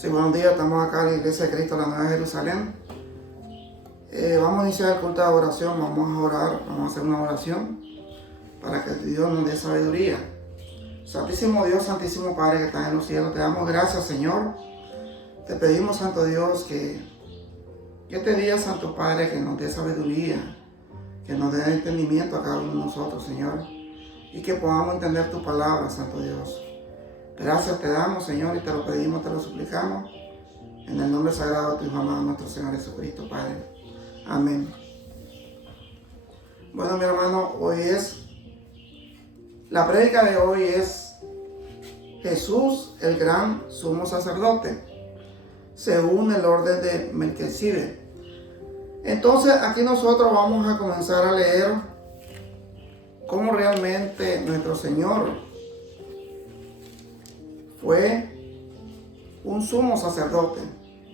Sí, buenos días, estamos acá en la Iglesia de Cristo, la Nueva Jerusalén. Vamos a iniciar el culto de oración, vamos a orar, vamos a hacer una oración para que Dios nos dé sabiduría. Santísimo Dios, Santísimo Padre que estás en los cielos, te damos gracias, Señor. Te pedimos, Santo Dios, que este día, Santo Padre, que nos dé sabiduría, que nos dé entendimiento a cada uno de nosotros, Señor, y que podamos entender tu palabra, Santo Dios. Gracias te damos, Señor, y te lo pedimos, te lo suplicamos, en el nombre sagrado de tu Hijo amado, nuestro Señor Jesucristo, Padre. Amén. Bueno, mi hermano, la prédica de hoy es Jesús, el gran sumo sacerdote, según el orden de Melquisedec. Entonces, aquí nosotros vamos a comenzar a leer cómo realmente nuestro Señor fue un sumo sacerdote,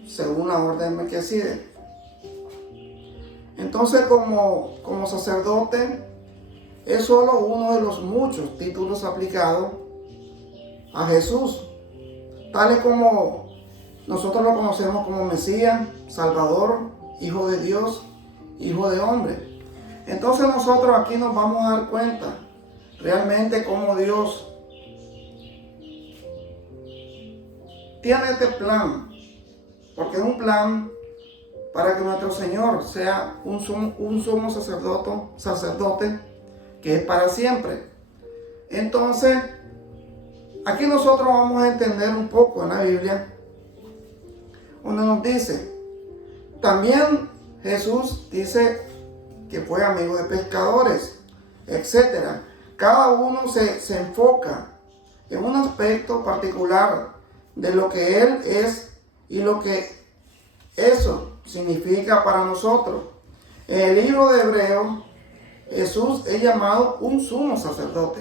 según la orden de Melquisedec. Entonces, como sacerdote, es solo uno de los muchos títulos aplicados a Jesús, tales como nosotros lo conocemos como Mesías, Salvador, Hijo de Dios, Hijo de hombre. Entonces nosotros aquí nos vamos a dar cuenta realmente cómo Dios tiene este plan, porque es un plan para que nuestro Señor sea un sumo sacerdote que es para siempre. Entonces, aquí nosotros vamos a entender un poco en la Biblia, donde nos dice, también Jesús dice que fue amigo de pescadores, etc. Cada uno se enfoca en un aspecto particular de lo que Él es y lo que eso significa para nosotros. En el libro de Hebreos, Jesús es llamado un sumo sacerdote.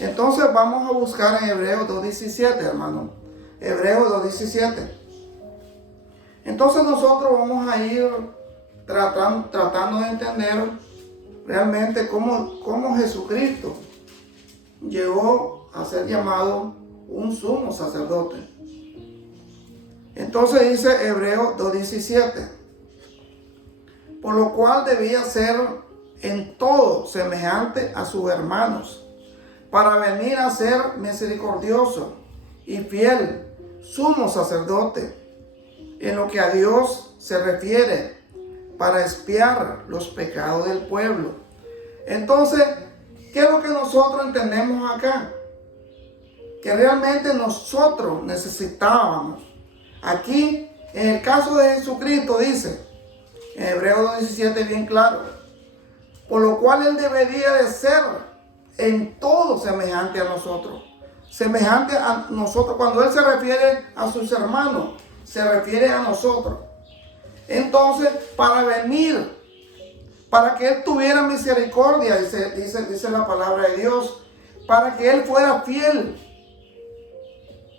Entonces vamos a buscar en Hebreos 2.17, hermano. Hebreos 2.17. Entonces nosotros vamos a ir tratando de entender realmente cómo Jesucristo llegó a ser llamado un sumo sacerdote. Entonces dice Hebreos 2.17, por lo cual debía ser en todo semejante a sus hermanos, para venir a ser misericordioso y fiel sumo sacerdote en lo que a Dios se refiere, para expiar los pecados del pueblo. Entonces, ¿qué es lo que nosotros entendemos acá? Que realmente nosotros necesitábamos. Aquí, en el caso de Jesucristo, dice, en Hebreos 2.17 bien claro, por lo cual Él debería de ser en todo semejante a nosotros. Semejante a nosotros, cuando Él se refiere a sus hermanos, se refiere a nosotros. Entonces, para venir, para que Él tuviera misericordia, dice la palabra de Dios, para que Él fuera fiel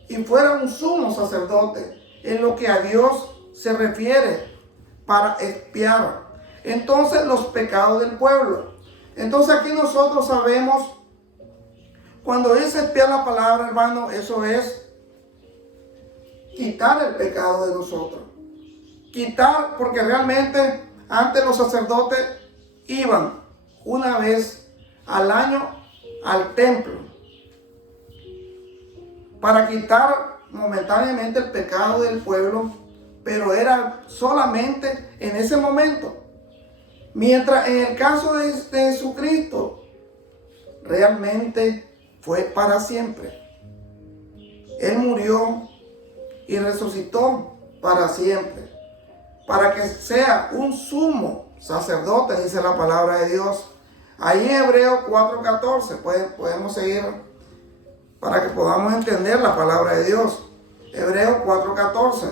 y fuera un sumo sacerdote en lo que a Dios se refiere, para expiar entonces los pecados del pueblo. Entonces aquí nosotros sabemos, cuando dice expiar la palabra, hermano, eso es quitar el pecado de nosotros. Quitar, porque realmente antes los sacerdotes iban una vez al año al templo para quitar momentáneamente el pecado del pueblo, pero era solamente en ese momento. Mientras en el caso de Jesucristo, realmente fue para siempre. Él murió y resucitó para siempre, para que sea un sumo sacerdote, dice la palabra de Dios. Ahí en Hebreos 4.14, podemos seguir para que podamos entender la palabra de Dios. Hebreos 4.14.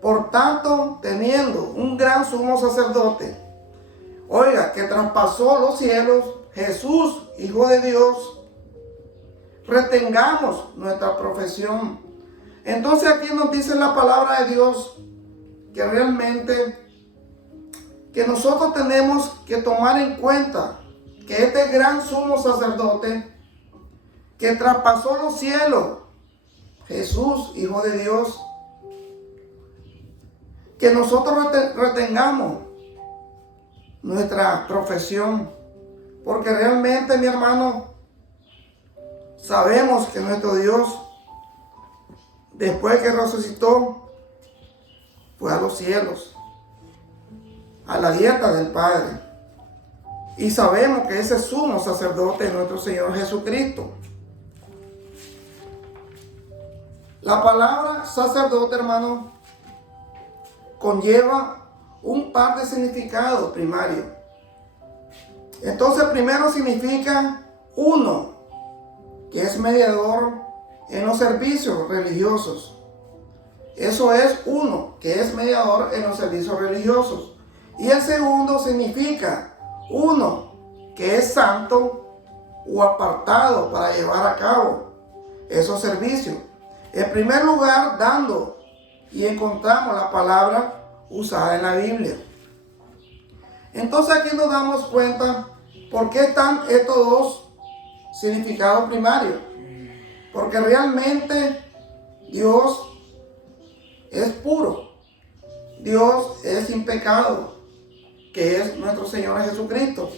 Por tanto, teniendo un gran sumo sacerdote, oiga, que traspasó los cielos, Jesús, Hijo de Dios, retengamos nuestra profesión. Entonces aquí nos dice la palabra de Dios que realmente que nosotros tenemos que tomar en cuenta que este gran sumo sacerdote que traspasó los cielos, Jesús, Hijo de Dios, que nosotros retengamos nuestra profesión, porque realmente, mi hermano, sabemos que nuestro Dios, después que resucitó, fue a los cielos, a la dieta del Padre. Y sabemos que ese sumo sacerdote es nuestro Señor Jesucristo. La palabra sacerdote, hermano, conlleva un par de significados primarios. Entonces, primero significa uno, que es mediador en los servicios religiosos. Eso es uno, que es mediador en los servicios religiosos. Y el segundo significa uno, que es santo o apartado para llevar a cabo esos servicios. En primer lugar, dando, y encontramos la palabra usada en la Biblia. Entonces aquí nos damos cuenta por qué están estos dos significados primarios. Porque realmente Dios es puro. Dios es sin pecado, que es nuestro Señor Jesucristo.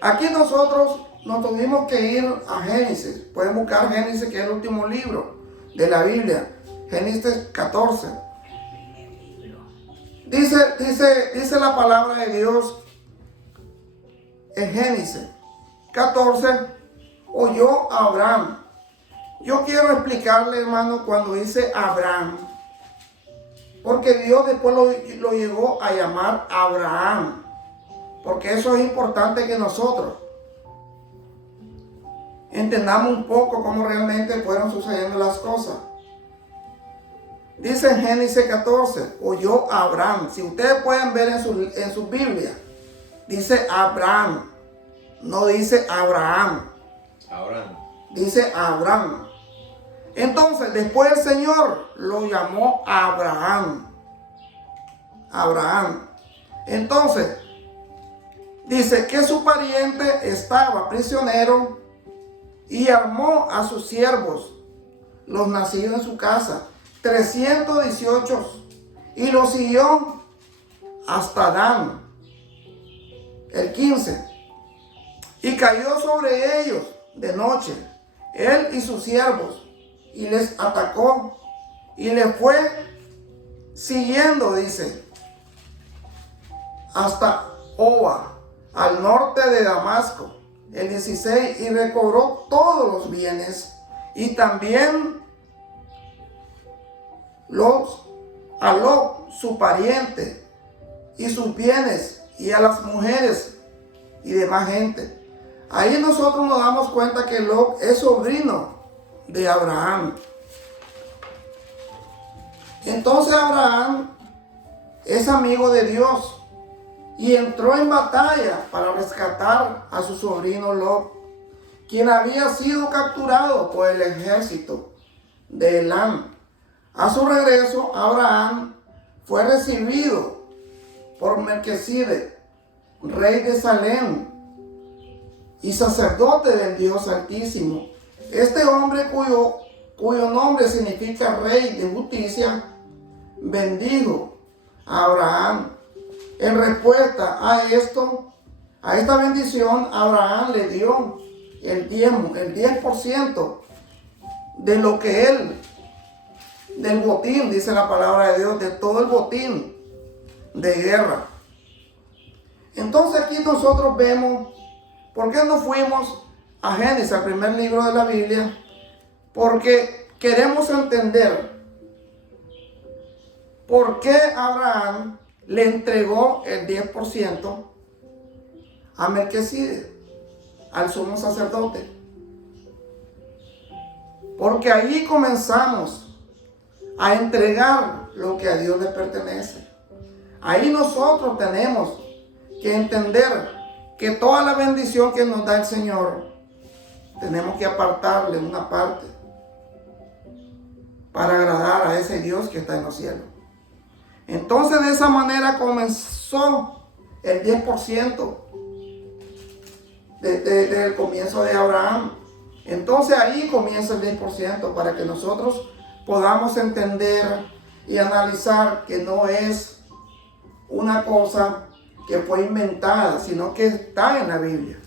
Aquí nosotros nos tuvimos que ir a Génesis. Pueden buscar Génesis, que es el último libro de la Biblia. Génesis 14. Dice la palabra de Dios en Génesis 14, oyó a Abraham. Yo quiero explicarle, hermano, cuando dice Abraham, porque Dios después lo llegó a llamar Abraham, porque eso es importante que nosotros entendamos un poco cómo realmente fueron sucediendo las cosas. Dice en Génesis 14, oyó a Abraham. Si ustedes pueden ver en su Biblia, dice Abraham, no dice Abraham. Dice Abraham. Entonces, después el Señor lo llamó Abraham. Abraham. Entonces, dice que su pariente estaba prisionero y armó a sus siervos, los nacidos en su casa, 318, y los siguió hasta Dan. El 15. Y cayó sobre ellos de noche, él y sus siervos, y les atacó, y les fue siguiendo, dice, hasta Oba, al norte de Damasco. El 16, y recobró todos los bienes, y también a Lot, su pariente, y sus bienes, y a las mujeres y demás gente. Ahí nosotros nos damos cuenta que Lot es sobrino de Abraham. Entonces Abraham es amigo de Dios y entró en batalla para rescatar a su sobrino Lot, quien había sido capturado por el ejército de Elam. A su regreso, Abraham fue recibido por Melquisedec, rey de Salem y sacerdote del Dios Altísimo. Este hombre cuyo nombre significa rey de justicia, bendijo a Abraham. En respuesta a esta bendición, Abraham le dio el diezmo, el 10% de lo que él, del botín, dice la palabra de Dios, de todo el botín de guerra. Entonces aquí nosotros vemos, ¿por qué no fuimos a Génesis, al primer libro de la Biblia? Porque queremos entender por qué Abraham le entregó el 10% a Melquisedec, al sumo sacerdote. Porque ahí comenzamos a entregar lo que a Dios le pertenece. Ahí nosotros tenemos que entender que toda la bendición que nos da el Señor, tenemos que apartarle una parte para agradar a ese Dios que está en los cielos. Entonces de esa manera comenzó el 10% desde el comienzo de Abraham. Entonces ahí comienza el 10% para que nosotros podamos entender y analizar que no es una cosa que fue inventada, sino que está en la Biblia.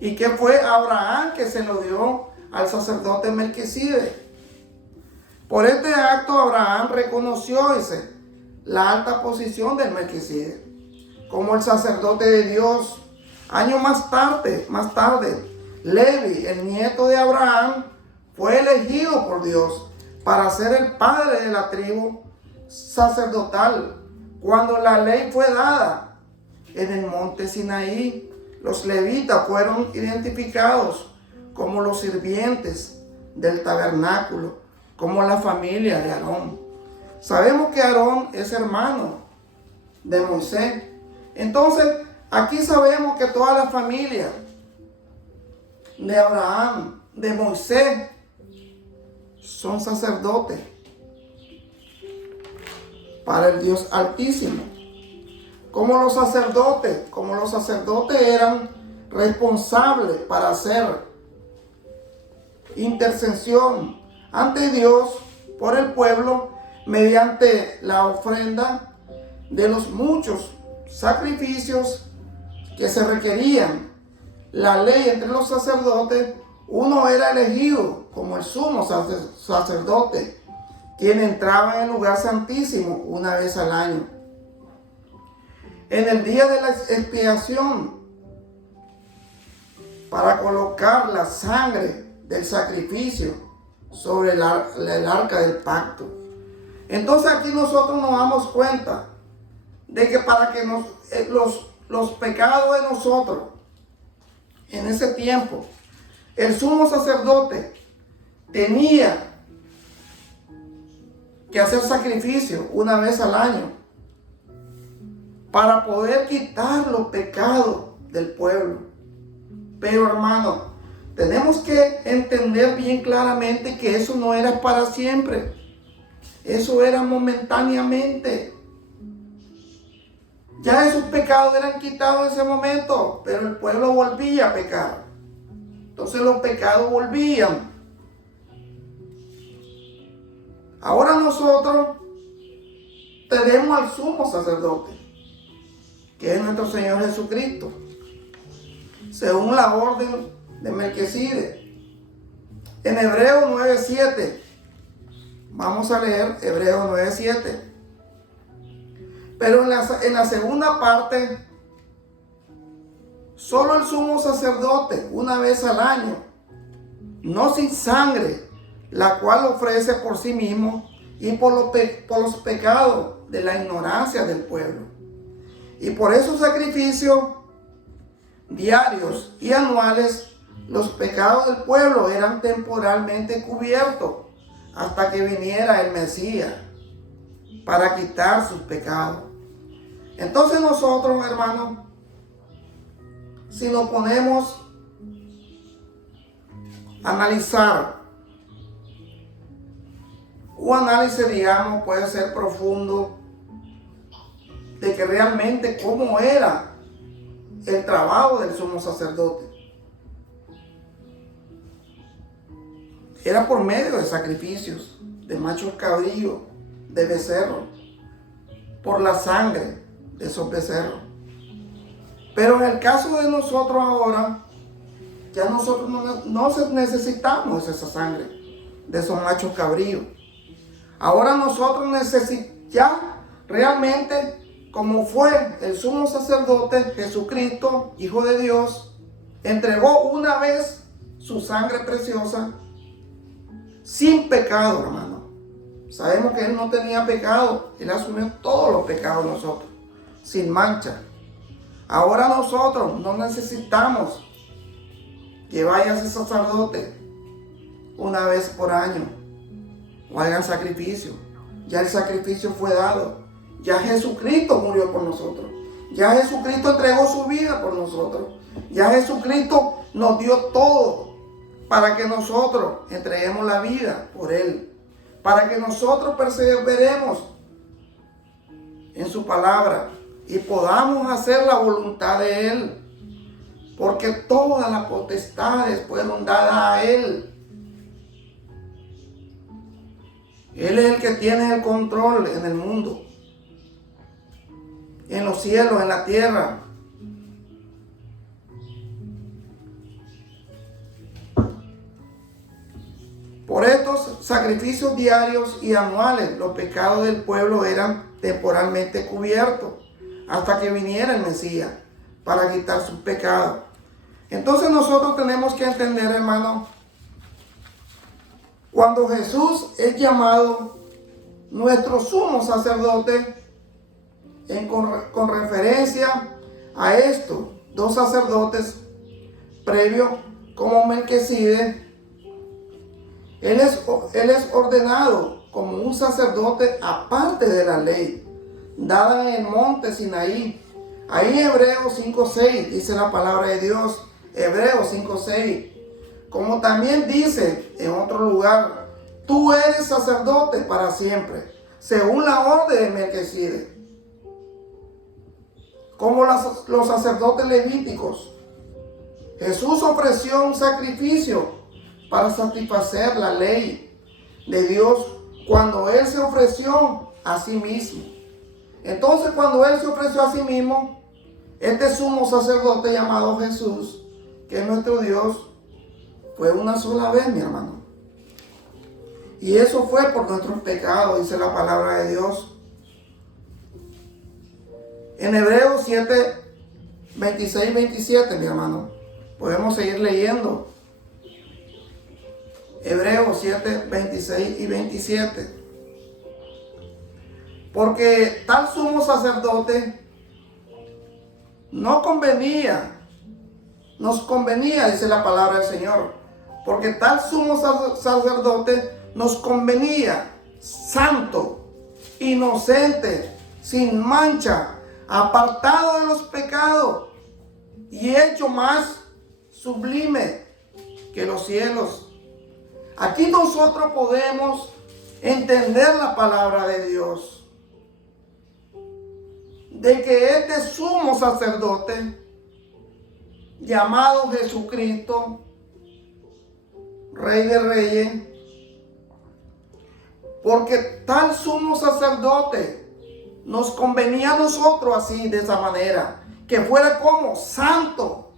Y que fue Abraham que se lo dio al sacerdote Melquisedec. Por este acto Abraham reconoció la alta posición de Melquisedec como el sacerdote de Dios. Años más tarde, Levi, el nieto de Abraham, fue elegido por Dios para ser el padre de la tribu sacerdotal. Cuando la ley fue dada en el monte Sinaí, los levitas fueron identificados como los sirvientes del tabernáculo, como la familia de Aarón. Sabemos que Aarón es hermano de Moisés. Entonces, aquí sabemos que toda la familia de Abraham, de Moisés, son sacerdotes para el Dios Altísimo. Como los sacerdotes eran responsables para hacer intercesión ante Dios por el pueblo mediante la ofrenda de los muchos sacrificios que se requerían. La ley entre los sacerdotes, uno era elegido como el sumo sacerdote, quien entraba en el lugar santísimo una vez al año. En el día de la expiación, para colocar la sangre del sacrificio sobre el arca del pacto. Entonces aquí nosotros nos damos cuenta de que para que los pecados de nosotros en ese tiempo, el sumo sacerdote tenía que hacer sacrificio una vez al año para poder quitar los pecados del pueblo. Pero hermano, tenemos que entender bien claramente que eso no era para siempre. Eso era momentáneamente. Ya esos pecados eran quitados en ese momento, pero el pueblo volvía a pecar. Entonces los pecados volvían. Ahora nosotros tenemos al sumo sacerdote, que es nuestro Señor Jesucristo, según la orden de Melquisedec. En Hebreos 9:7, vamos a leer Hebreos 9:7. Pero en la segunda parte, solo el sumo sacerdote, una vez al año, no sin sangre, la cual ofrece por sí mismo y por los pecados de la ignorancia del pueblo. Y por esos sacrificios diarios y anuales, los pecados del pueblo eran temporalmente cubiertos hasta que viniera el Mesías para quitar sus pecados. Entonces nosotros, hermanos, si nos ponemos a analizar, un análisis, digamos, puede ser profundo, de que realmente cómo era el trabajo del sumo sacerdote. Era por medio de sacrificios, de machos cabríos, de becerros, por la sangre de esos becerros. Pero en el caso de nosotros ahora, ya nosotros no necesitamos esa sangre de esos machos cabríos. Ahora nosotros necesitamos realmente, como fue el sumo sacerdote Jesucristo, Hijo de Dios, entregó una vez su sangre preciosa sin pecado, hermano. Sabemos que Él no tenía pecado. Él asumió todos los pecados de nosotros, sin mancha. Ahora nosotros no necesitamos que vaya ese sacerdote una vez por año o hagan sacrificio. Ya el sacrificio fue dado. Ya Jesucristo murió por nosotros. Ya Jesucristo entregó su vida por nosotros. Ya Jesucristo nos dio todo para que nosotros entreguemos la vida por Él. Para que nosotros perseveremos en su palabra y podamos hacer la voluntad de Él. porque todas las potestades fueron dadas a Él. Él es el que tiene el control en el mundo, en los cielos, en la tierra. Por estos sacrificios diarios y anuales, los pecados del pueblo eran temporalmente cubiertos hasta que viniera el Mesías para quitar sus pecados. Entonces nosotros tenemos que entender, hermano, cuando Jesús es llamado nuestro sumo sacerdote, con referencia a estos dos sacerdotes previos como Melquisedec, él es ordenado como un sacerdote aparte de la ley, dada en el monte Sinaí. Ahí en Hebreos 5:6 dice la palabra de Dios, Hebreos 5:6. Como también dice en otro lugar, tú eres sacerdote para siempre, según la orden de Melquisedec. Como los sacerdotes levíticos, Jesús ofreció un sacrificio para satisfacer la ley de Dios cuando Él se ofreció a sí mismo. Entonces, cuando Él se ofreció a sí mismo, este sumo sacerdote llamado Jesús, que es nuestro Dios, fue una sola vez, mi hermano. Y eso fue por nuestros pecados, dice la palabra de Dios. En Hebreos 7, 26 y 27, mi hermano, podemos seguir leyendo. Hebreos 7, 26 y 27. Porque tal sumo sacerdote nos convenía, dice la palabra del Señor. Porque tal sumo sacerdote nos convenía, santo, inocente, sin mancha, apartado de los pecados y hecho más sublime que los cielos. Aquí nosotros podemos entender la palabra de Dios, de que este sumo sacerdote llamado Jesucristo, Rey de Reyes, porque tal sumo sacerdote nos convenía a nosotros así, de esa manera, que fuera como santo,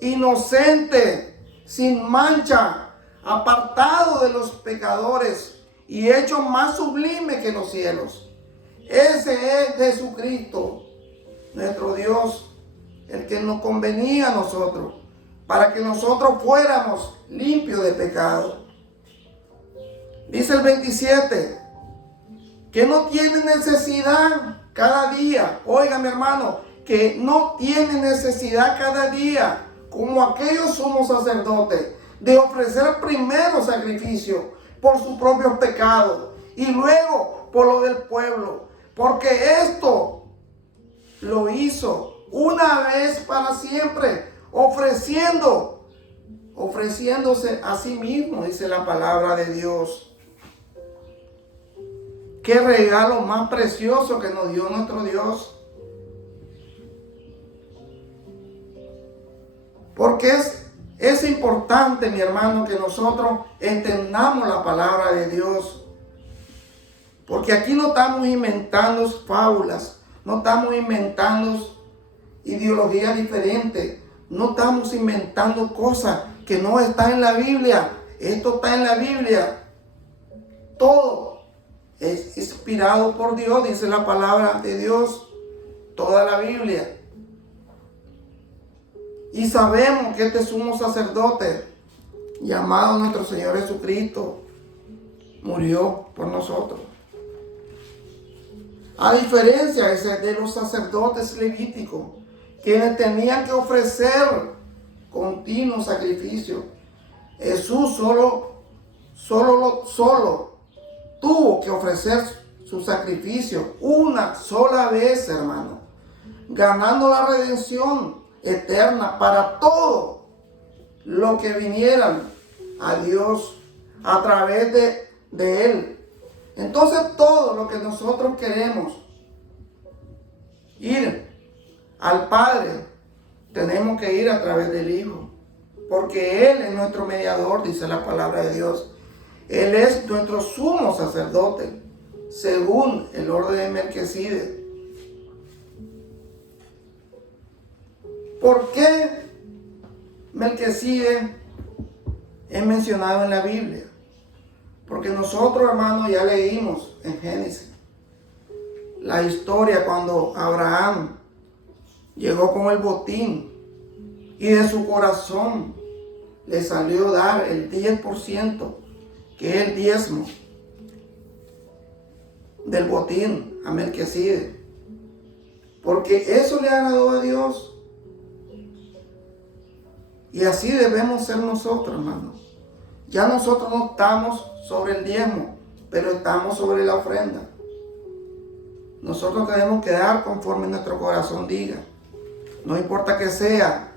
inocente, sin mancha, apartado de los pecadores y hecho más sublime que los cielos. Ese es Jesucristo, nuestro Dios, el que nos convenía a nosotros, para que nosotros fuéramos limpios de pecado. Dice el 27, que no tiene necesidad cada día, oiga mi hermano, que no tiene necesidad cada día, como aquellos sumos sacerdotes, de ofrecer primero sacrificio por sus propios pecados y luego por lo del pueblo, porque esto lo hizo una vez para siempre, ofreciéndose a sí mismo, dice la palabra de Dios. Qué regalo más precioso que nos dio nuestro Dios. Porque es importante, mi hermano, que nosotros entendamos la palabra de Dios. Porque aquí no estamos inventando fábulas, no estamos inventando ideologías diferentes, no estamos inventando cosas que no están en la Biblia. Esto está en la Biblia. Todo es inspirado por Dios, dice la palabra de Dios, toda la Biblia. Y sabemos que este sumo sacerdote, llamado nuestro Señor Jesucristo, murió por nosotros. A diferencia de los sacerdotes levíticos, quienes tenían que ofrecer continuo sacrificio, Jesús solo tuvo que ofrecer su sacrificio una sola vez, hermano, ganando la redención eterna para todos los que vinieran a Dios a través de Él. Entonces todo lo que nosotros queremos ir al Padre tenemos que ir a través del Hijo, porque Él es nuestro mediador, dice la palabra de Dios. Él es nuestro sumo sacerdote, según el orden de Melquisedec. ¿Por qué Melquisedec es mencionado en la Biblia? Porque nosotros, hermanos, ya leímos en Génesis la historia cuando Abraham llegó con el botín y de su corazón le salió dar el 10%, que es el diezmo del botín, a Melquisedec, porque eso le agradó a Dios. Y así debemos ser nosotros, hermanos. Ya nosotros no estamos sobre el diezmo, pero estamos sobre la ofrenda. Nosotros tenemos que dar conforme nuestro corazón diga. No importa que sea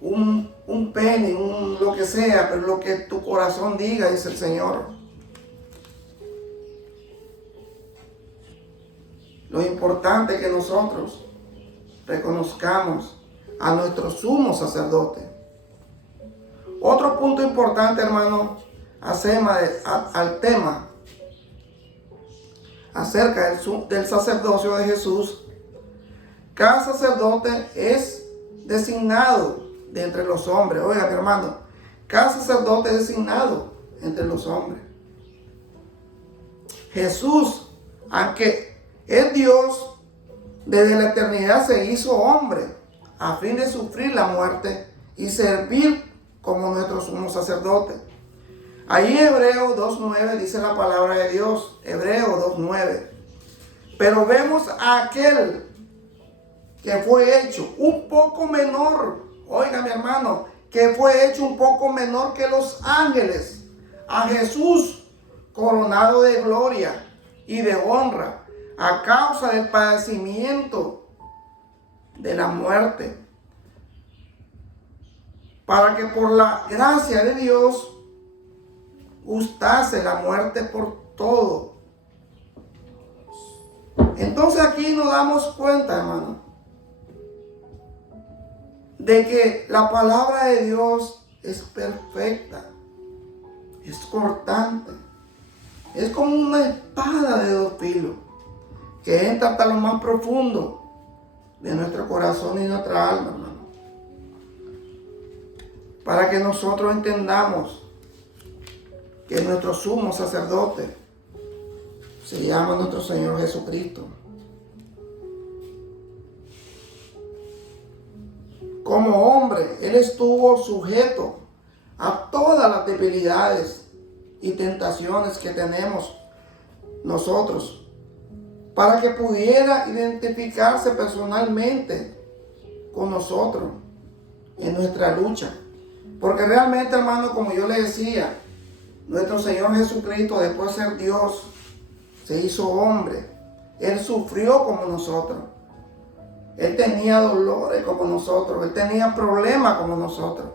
un penny, lo que sea, pero lo que tu corazón diga, dice el Señor. Lo importante es que nosotros reconozcamos a nuestro sumo sacerdote. Otro punto importante, hermano, al tema acerca del sacerdocio de Jesús. Cada sacerdote es designado de entre los hombres. Oiga, mi hermano, cada sacerdote es designado entre los hombres. Jesús, aunque es Dios, desde la eternidad se hizo hombre a fin de sufrir la muerte y servir como nuestro sumo sacerdote. Ahí en Hebreos 2.9 dice la palabra de Dios. Hebreos 2.9. Pero vemos a aquel que fue hecho un poco menor. Oiga, mi hermano, que fue hecho un poco menor que los ángeles. A Jesús, coronado de gloria y de honra, a causa del padecimiento de la muerte, para que por la gracia de Dios gustase la muerte por todo. Entonces aquí nos damos cuenta, hermano, de que la palabra de Dios es perfecta, es cortante, es como una espada de dos filos que entra hasta lo más profundo de nuestro corazón y nuestra alma, hermano, para que nosotros entendamos que nuestro sumo sacerdote se llama nuestro Señor Jesucristo. Como hombre, Él estuvo sujeto a todas las debilidades y tentaciones que tenemos nosotros, para que pudiera identificarse personalmente con nosotros en nuestra lucha. Porque realmente, hermano, como yo le decía, nuestro Señor Jesucristo, después de ser Dios, se hizo hombre. Él sufrió como nosotros. Él tenía dolores como nosotros. Él tenía problemas como nosotros.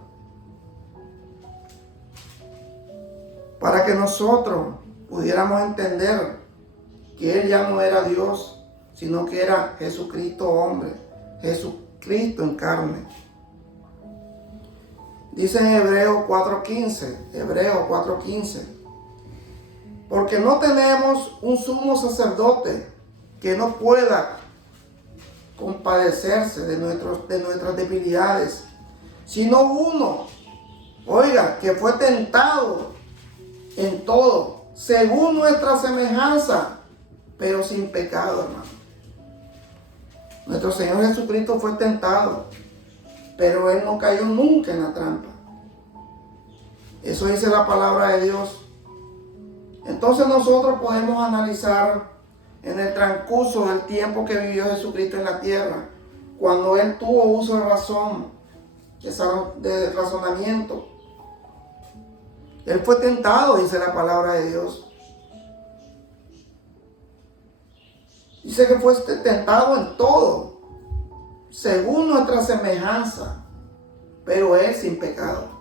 Para que nosotros pudiéramos entender que Él ya no era Dios, sino que era Jesucristo hombre. Jesucristo en carne. Dice en Hebreos 4:15, porque no tenemos un sumo sacerdote que no pueda compadecerse de nuestras debilidades, sino uno, oiga, que fue tentado en todo, según nuestra semejanza, pero sin pecado, hermano. Nuestro Señor Jesucristo fue tentado, pero Él no cayó nunca en la trampa. Eso dice la palabra de Dios. Entonces nosotros podemos analizar en el transcurso del tiempo que vivió Jesucristo en la tierra, cuando Él tuvo uso de razón, de razonamiento. Él fue tentado, dice la palabra de Dios. Dice que fue tentado en todo, según nuestra semejanza, pero Él sin pecado.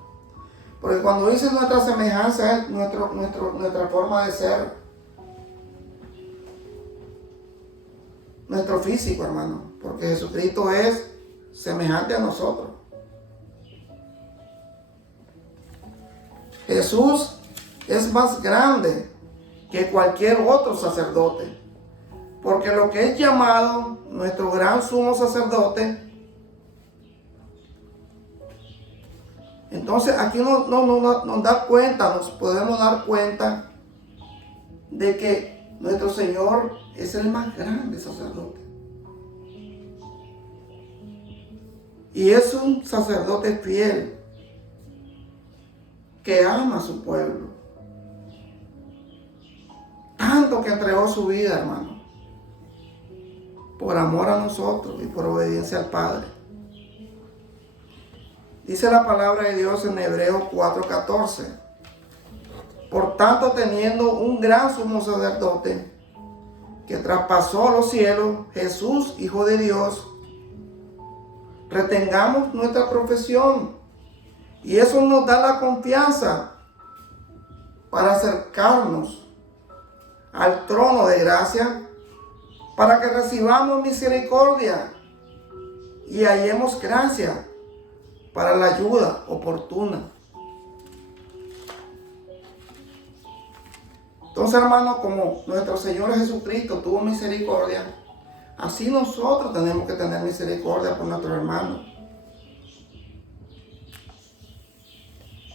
Porque cuando dice nuestra semejanza es nuestra forma de ser, nuestro físico, hermano. Porque Jesucristo es semejante a nosotros. Jesús es más grande que cualquier otro sacerdote, porque lo que es llamado nuestro gran sumo sacerdote, entonces aquí nos da cuenta, nos podemos dar cuenta de que nuestro Señor es el más grande sacerdote. Y es un sacerdote fiel que ama a su pueblo. Tanto que entregó su vida, hermano, por amor a nosotros y por obediencia al Padre. Dice la palabra de Dios en Hebreos 4:14. Por tanto, teniendo un gran sumo sacerdote que traspasó los cielos, Jesús, Hijo de Dios, retengamos nuestra profesión. Y eso nos da la confianza para acercarnos al trono de gracia, para que recibamos misericordia y hallemos gracia para la ayuda oportuna. Entonces, hermano, como nuestro Señor Jesucristo tuvo misericordia, así nosotros tenemos que tener misericordia por nuestros hermanos.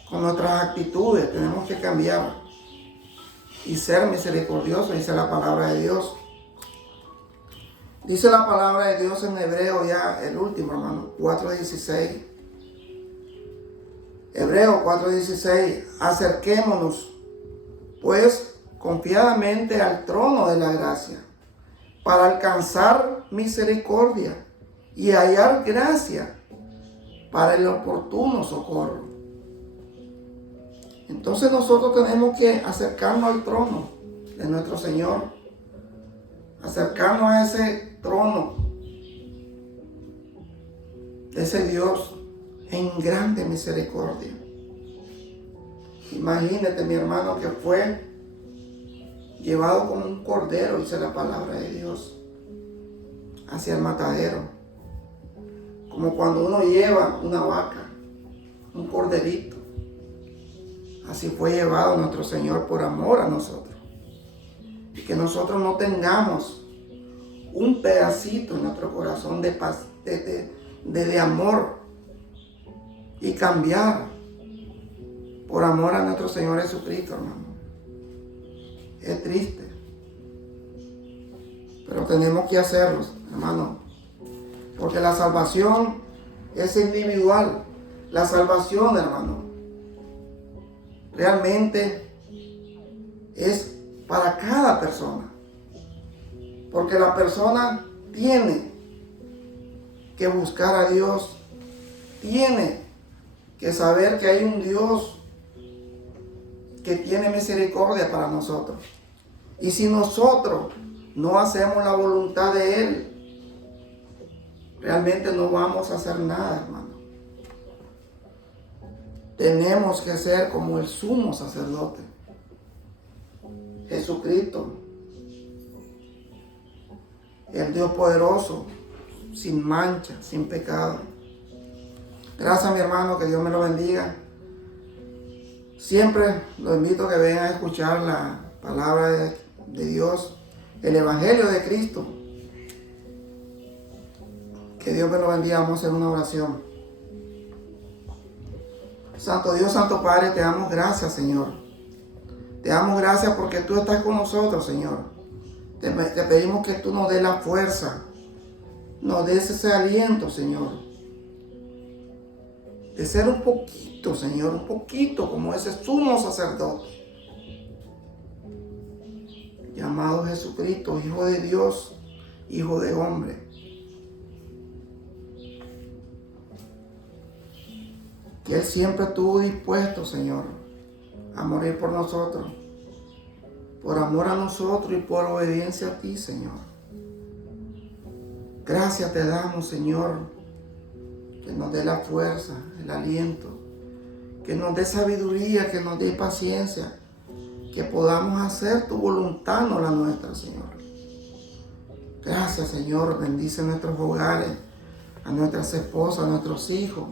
Con nuestras actitudes tenemos que cambiar y ser misericordiosos, dice la palabra de Dios. Dice la palabra de Dios en Hebreo, ya el último, hermano, 4:16. Hebreo 4:16. Acerquémonos, pues, confiadamente al trono de la gracia, para alcanzar misericordia y hallar gracia para el oportuno socorro. Entonces nosotros tenemos que acercarnos al trono de nuestro Señor, acercarnos a ese trono de ese Dios en grande misericordia. Imagínate, mi hermano, que fue llevado como un cordero, dice la palabra de Dios, hacia el matadero. Como cuando uno lleva una vaca, un corderito. Así fue llevado nuestro Señor por amor a nosotros. Y que nosotros no tengamos un pedacito en nuestro corazón de paz, de amor, y cambiar por amor a nuestro Señor Jesucristo, hermano. Es triste, pero tenemos que hacerlo, hermano, porque la salvación es individual. La salvación, hermano, realmente es para cada persona, porque la persona tiene que buscar a Dios, tiene que saber que hay un Dios que tiene misericordia para nosotros. Y si nosotros no hacemos la voluntad de Él, realmente no vamos a hacer nada, hermano. Tenemos que ser como el sumo sacerdote, Jesucristo, el Dios poderoso, sin mancha, sin pecado. Gracias, mi hermano, que Dios me lo bendiga. Siempre los invito a que vengan a escuchar la palabra de Dios, el Evangelio de Cristo. Que Dios me lo bendiga. Vamos a hacer una oración. Santo Dios, Santo Padre, te damos gracias, Señor. Te damos gracias porque tú estás con nosotros, Señor. Te pedimos que tú nos des la fuerza, nos des ese aliento, Señor, de ser un poquito, Señor, un poquito como ese sumo sacerdote llamado Jesucristo, Hijo de Dios, Hijo de hombre. Que Él siempre estuvo dispuesto, Señor, a morir por nosotros, por amor a nosotros y por obediencia a ti, Señor. Gracias te damos, Señor, que nos dé la fuerza, el aliento, que nos dé sabiduría, que nos dé paciencia, que podamos hacer tu voluntad, no la nuestra, Señor. Gracias, Señor, bendice nuestros hogares, a nuestras esposas, a nuestros hijos,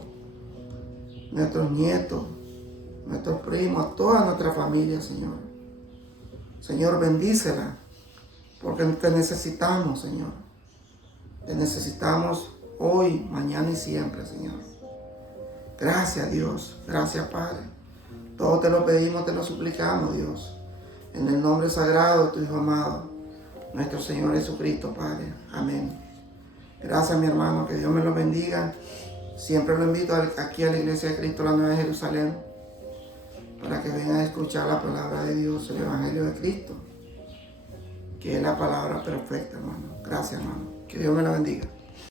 nuestros nietos, nuestros primos, a toda nuestra familia, Señor. Señor, bendícela, porque te necesitamos, Señor. Te necesitamos hoy, mañana y siempre, Señor. Gracias, Dios. Gracias, Padre. Todo te lo pedimos, te lo suplicamos, Dios. En el nombre sagrado de tu Hijo amado, nuestro Señor Jesucristo, Padre. Amén. Gracias, mi hermano. Que Dios me lo bendiga. Siempre lo invito aquí a la Iglesia de Cristo, la Nueva Jerusalén, para que vengan a escuchar la palabra de Dios, el Evangelio de Cristo, que es la palabra perfecta, hermano. Gracias, hermano. Que Dios me lo bendiga.